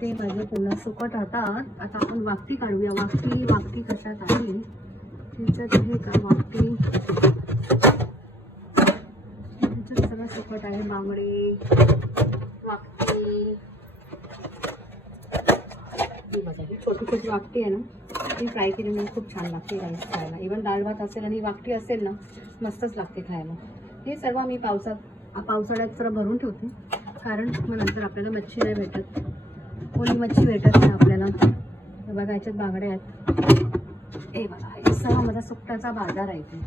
ते माझे पूर्ण सुकट राहतात. आता आपण वाफी काढूया. वाफी कशात आहे त्याच्यात आहे का वाफी, त्याच्यात सगळं सुकट आहे. बांगडे वाफी, ही बघा ही छोटी छोटी वाफी आहे ना, ती फ्राय केलेली खूप छान लागते राईस खायला. इव्हन डाळ भात असेल आणि वाफी असेल ना, मस्तच लागते खायला. हे सर्व मी पावसाळ्यात जरा भरून ठेवते, कारण मग नंतर आपल्याला मच्छी नाही भेटत, कोणी मच्छी भेटत नाही आपल्याला. हे बघा याच्यात बांगड्या आहेत. हे बघा हे सगळं माझा सुकटाचा बाजार आहे. ते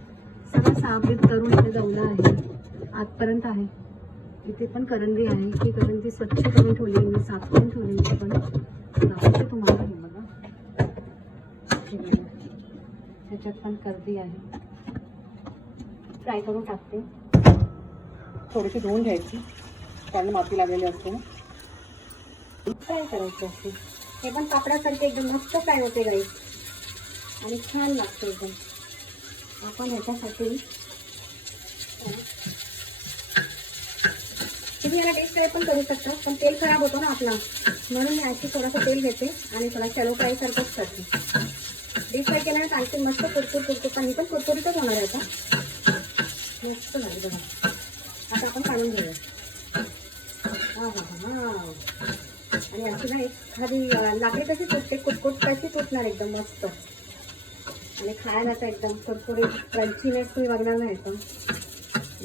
सगळं साफरीत करून इथे जवलं आहे, आतपर्यंत आहे. इथे पण करंदी आहे. ही करंदी स्वच्छ करून ठेवली, मी साफ करून ठेवली. इथे पण दाखवते तुम्हाला. हे बघा ह्याच्यात पण करंदी आहे, फ्राय करून टाकते. थोडीशी धुवून घ्यायची कारण माती लागलेली असते ना, फ्राय करायची असते. हे पण पापडासारखे एकदम मस्त फ्राय होते गाईस आणि छान लागते एकदम. आपण ह्याच्यासाठी तुम्ही याला टेस्ट फ्राय पण करू शकता, पण तेल खराब होतो ना आपला, म्हणून मी अशी थोडंसं तेल घेते आणि थोडा शॅलो फ्राय सारखंच करते. डीप फ्राय केल्यानंतर आणखी मस्त कुरकुर पण पण कुरकुरीतच होणार आहे. आता मस्त झाली बघा. आता आपण काढून घेऊया. आणि अशी ना एखादी लाकडी कशी तुटते, कुटकुट कशी तुटणार एकदम मस्त. आणि खायला तर एकदम कुरकुरीत क्रंचीनेस तुम्ही बघणार नाही, एकदम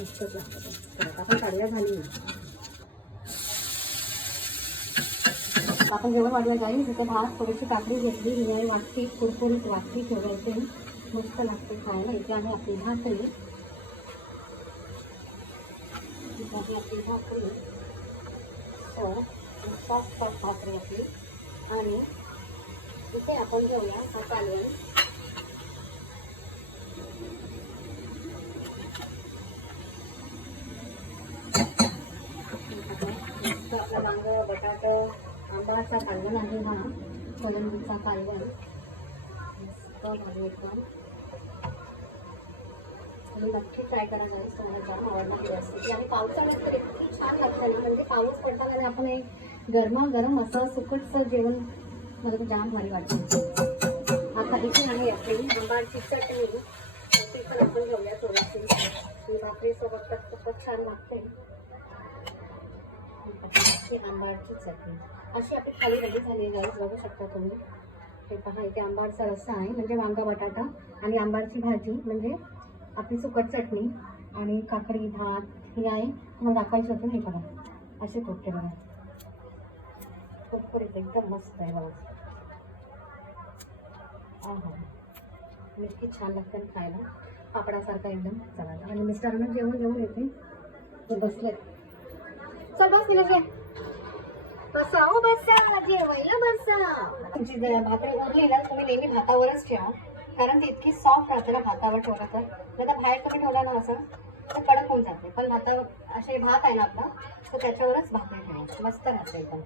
मस्तच लागतं. आपण काढूया. झाली आपण जेवण वाढूया जाईल. तिथे भात, थोडीशी काकडी घेतली, हिरवी वाटली, कुरकुरीत वाटली ठेवायचे, मस्त लागते खायला. इथे आहे आपली भाकरी, आपली भाकरी सॉफ्ट भाकरी आपली. आणि इथे आपण घेऊया हा कालवण. आपला वांग, बटाटा, आंबाचा कालवण आहे. हा कोलंबीचा कालवण मस्त भारी एकदम. तुम्ही नक्की ट्राय करा गाईस, तुम्हाला जाम आवडणार ही रेसिपी. आणि पावसाळ्यात तर इतकी छान लागते ना, म्हणजे पाऊस पडताना आणि आपण एक गरमागरम असं सुकटचं जेवण मला तर जाम भारी वाटतं. आता इथे आहे आपली आंबाची चटणी, ती पण आपण घेऊया थोडीशी. ही भाकरीसोबत तर खूपच छान लागते. आंबाची चटणी अशी आपली खाली रेडी झाली गाईस, बघू शकता तुम्ही. हे पहा इथे आंबाडचा रस्सा आहे, म्हणजे वांगा बटाटा आणि आंबाडची भाजी म्हणजे आपली सुकट चटणी आणि काकडी भात ही आहे. तुम्हाला दाखवायची होती. हे बघा असे कुठे बघा कुरकुरीत एकदम मस्त आहे बघा. नक्की छान लागतं खायला, पापडासारखा एकदम. चला आणि मिस्टरांना जेवण येते, ते बसलेत. चल बस मिळाले, बसा हो बसा, जेवायला बसा. तुमची भाकरी उरली ना, तुम्ही नेहमी भातावरच ठेवा, कारण ती इतकी सॉफ्ट राहते ना भातावर ठेवलं तर. नाही तर बाहेर तुम्ही ठेवला ना असं तर कडक होऊन जाते, पण भातावर असे भात आहे ना आपला, तर त्याच्यावरच भाकरी ठेवा, मस्त राहते एकदम.